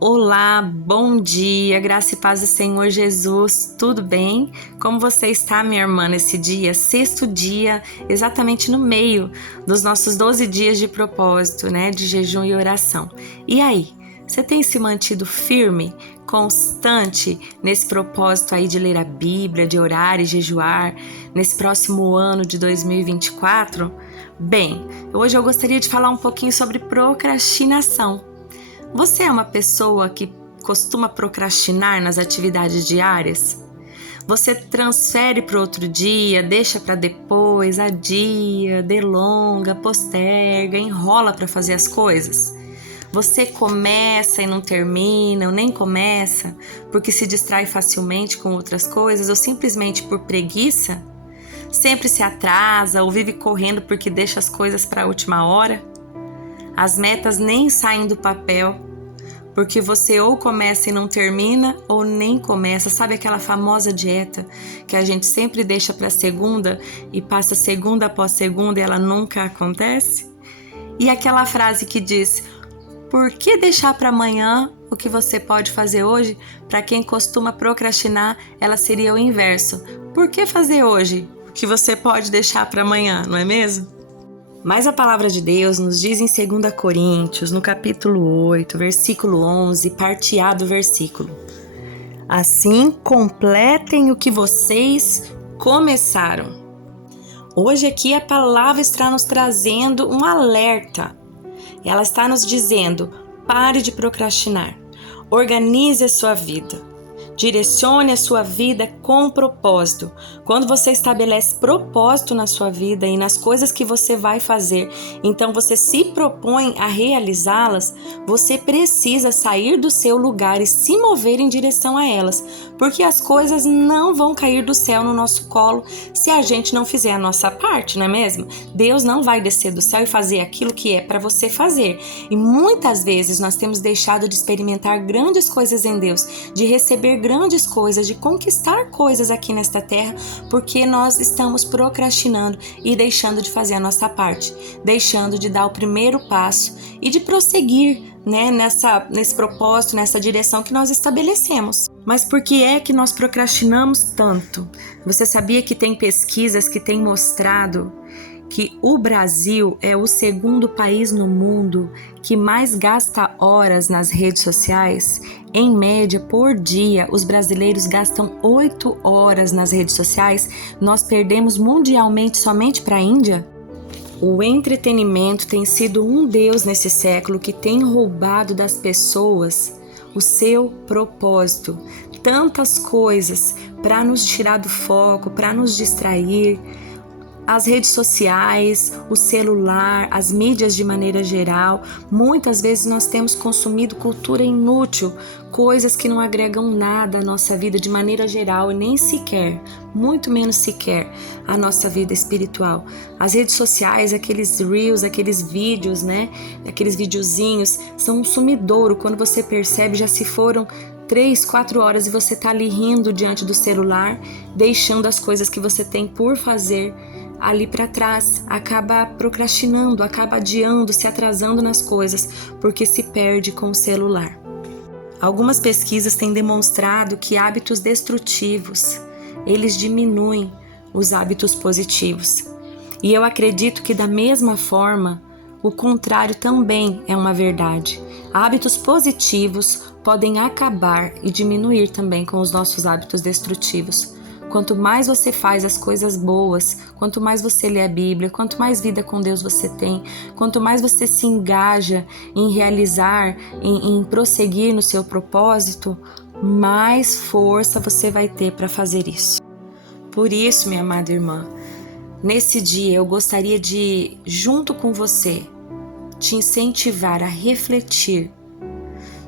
Olá, bom dia, graça e paz do Senhor Jesus, tudo bem? Como você está, minha irmã, nesse dia? Sexto dia, exatamente no meio dos nossos 12 dias de propósito, né? De jejum e oração. E aí, você tem se mantido firme, constante nesse propósito aí de ler a Bíblia, de orar e jejuar nesse próximo ano de 2024? Bem, hoje eu gostaria de falar um pouquinho sobre procrastinação. Você é uma pessoa que costuma procrastinar nas atividades diárias? Você transfere para outro dia, deixa para depois, adia, delonga, posterga, enrola para fazer as coisas? Você começa e não termina, ou nem começa, porque se distrai facilmente com outras coisas ou simplesmente por preguiça? Sempre se atrasa ou vive correndo porque deixa as coisas para a última hora? As metas nem saem do papel, porque você ou começa e não termina, ou nem começa. Sabe aquela famosa dieta que a gente sempre deixa para segunda e passa segunda após segunda e ela nunca acontece? E aquela frase que diz: por que deixar para amanhã o que você pode fazer hoje? Para quem costuma procrastinar, ela seria o inverso. Por que fazer hoje o que você pode deixar para amanhã, não é mesmo? Mas a palavra de Deus nos diz em 2 Coríntios, no capítulo 8, versículo 11, parte A do versículo: assim completem o que vocês começaram. Hoje aqui a palavra está nos trazendo um alerta. Ela está nos dizendo: pare de procrastinar, organize a sua vida. Direcione a sua vida com propósito. Quando você estabelece propósito na sua vida e nas coisas que você vai fazer, então você se propõe a realizá-las, você precisa sair do seu lugar e se mover em direção a elas, porque as coisas não vão cair do céu no nosso colo se a gente não fizer a nossa parte, não é mesmo? Deus não vai descer do céu e fazer aquilo que é para você fazer. E muitas vezes nós temos deixado de experimentar grandes coisas em Deus, de receber grandes coisas, de conquistar coisas aqui nesta terra, porque nós estamos procrastinando e deixando de fazer a nossa parte, deixando de dar o primeiro passo e de prosseguir, né, nesse propósito, nessa direção que nós estabelecemos. Mas por que é que nós procrastinamos tanto? Você sabia que tem pesquisas que têm mostrado que o Brasil é o segundo país no mundo que mais gasta horas nas redes sociais? Em média, por dia, os brasileiros gastam 8 horas nas redes sociais. Nós perdemos mundialmente somente para a Índia? O entretenimento tem sido um Deus nesse século que tem roubado das pessoas o seu propósito. Tantas coisas para nos tirar do foco, para nos distrair. As redes sociais, o celular, as mídias de maneira geral, muitas vezes nós temos consumido cultura inútil, coisas que não agregam nada à nossa vida de maneira geral e nem sequer, muito menos sequer, à nossa vida espiritual. As redes sociais, aqueles reels, aqueles vídeos, né? Aqueles videozinhos, são um sumidouro. Quando você percebe, já se foram 3, 4 horas e você tá ali rindo diante do celular, deixando as coisas que você tem por fazer ali para trás, acaba procrastinando, acaba adiando, se atrasando nas coisas, porque se perde com o celular. Algumas pesquisas têm demonstrado que hábitos destrutivos, eles diminuem os hábitos positivos. E eu acredito que da mesma forma, o contrário também é uma verdade. Hábitos positivos podem acabar e diminuir também com os nossos hábitos destrutivos. Quanto mais você faz as coisas boas, quanto mais você lê a Bíblia, quanto mais vida com Deus você tem, quanto mais você se engaja em realizar, em prosseguir no seu propósito, mais força você vai ter para fazer isso. Por isso, minha amada irmã, nesse dia eu gostaria de, junto com você, te incentivar a refletir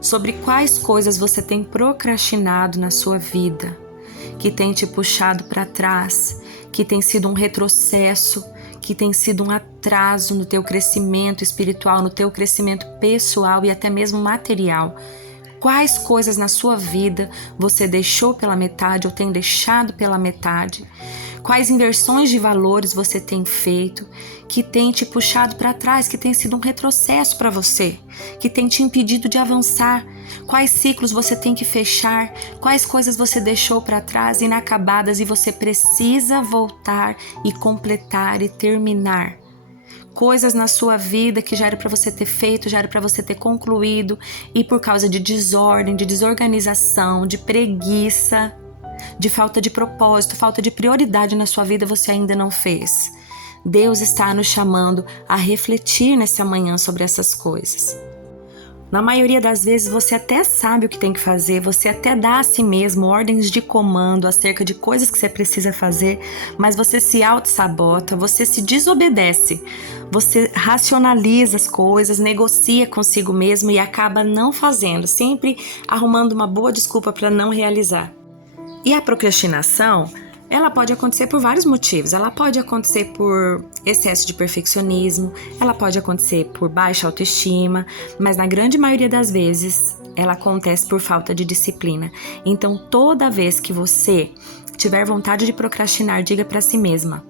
sobre quais coisas você tem procrastinado na sua vida, que tem te puxado para trás, que tem sido um retrocesso, que tem sido um atraso no teu crescimento espiritual, no teu crescimento pessoal e até mesmo material. Quais coisas na sua vida você deixou pela metade ou tem deixado pela metade? Quais inversões de valores você tem feito que tem te puxado para trás, que tem sido um retrocesso para você, que tem te impedido de avançar? Quais ciclos você tem que fechar? Quais coisas você deixou para trás, inacabadas, e você precisa voltar e completar e terminar? Coisas na sua vida que já era para você ter feito, já era para você ter concluído, e por causa de desordem, de desorganização, de preguiça, de falta de propósito, falta de prioridade na sua vida, você ainda não fez. Deus está nos chamando a refletir nessa manhã sobre essas coisas. Na maioria das vezes você até sabe o que tem que fazer, você até dá a si mesmo ordens de comando acerca de coisas que você precisa fazer, mas você se auto-sabota, você se desobedece, você racionaliza as coisas, negocia consigo mesmo e acaba não fazendo, sempre arrumando uma boa desculpa para não realizar. E a procrastinação, ela pode acontecer por vários motivos. Ela pode acontecer por excesso de perfeccionismo, ela pode acontecer por baixa autoestima, mas na grande maioria das vezes ela acontece por falta de disciplina. Então, toda vez que você tiver vontade de procrastinar, diga para si mesma: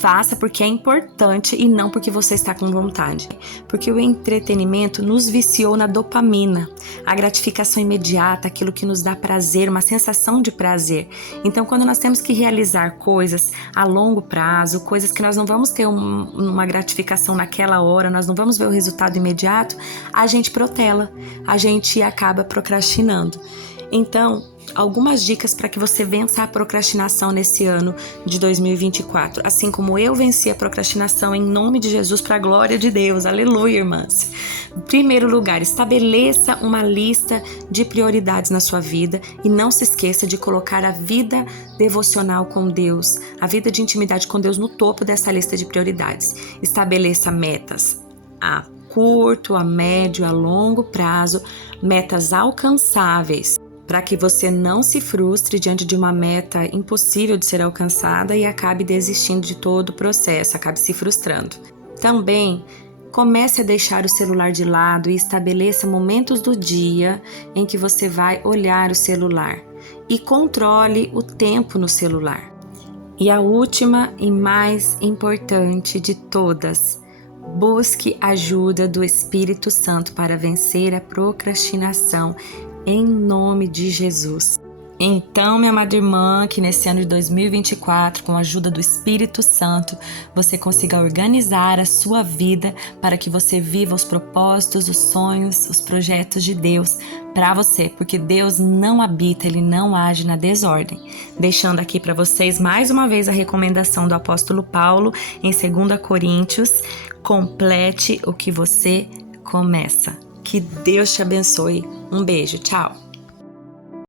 faça porque é importante e não porque você está com vontade. Porque o entretenimento nos viciou na dopamina, a gratificação imediata, aquilo que nos dá prazer, uma sensação de prazer. Então, quando nós temos que realizar coisas a longo prazo, coisas que nós não vamos ter uma gratificação naquela hora, nós não vamos ver o resultado imediato, a gente protela, a gente acaba procrastinando. Então, algumas dicas para que você vença a procrastinação nesse ano de 2024, assim como eu venci a procrastinação em nome de Jesus, para a glória de Deus, aleluia, irmãs. Em primeiro lugar, estabeleça uma lista de prioridades na sua vida e não se esqueça de colocar a vida devocional com Deus, a vida de intimidade com Deus no topo dessa lista de prioridades. Estabeleça metas a curto, a médio, a longo prazo, metas alcançáveis, para que você não se frustre diante de uma meta impossível de ser alcançada e acabe desistindo de todo o processo, acabe se frustrando. Também comece a deixar o celular de lado e estabeleça momentos do dia em que você vai olhar o celular e controle o tempo no celular. E a última e mais importante de todas: busque ajuda do Espírito Santo para vencer a procrastinação, em nome de Jesus. Então, minha amada irmã, que nesse ano de 2024, com a ajuda do Espírito Santo, você consiga organizar a sua vida para que você viva os propósitos, os sonhos, os projetos de Deus para você, porque Deus não habita, Ele não age na desordem. Deixando aqui para vocês mais uma vez a recomendação do apóstolo Paulo em 2 Coríntios: complete o que você começa. Que Deus te abençoe. Um beijo, tchau!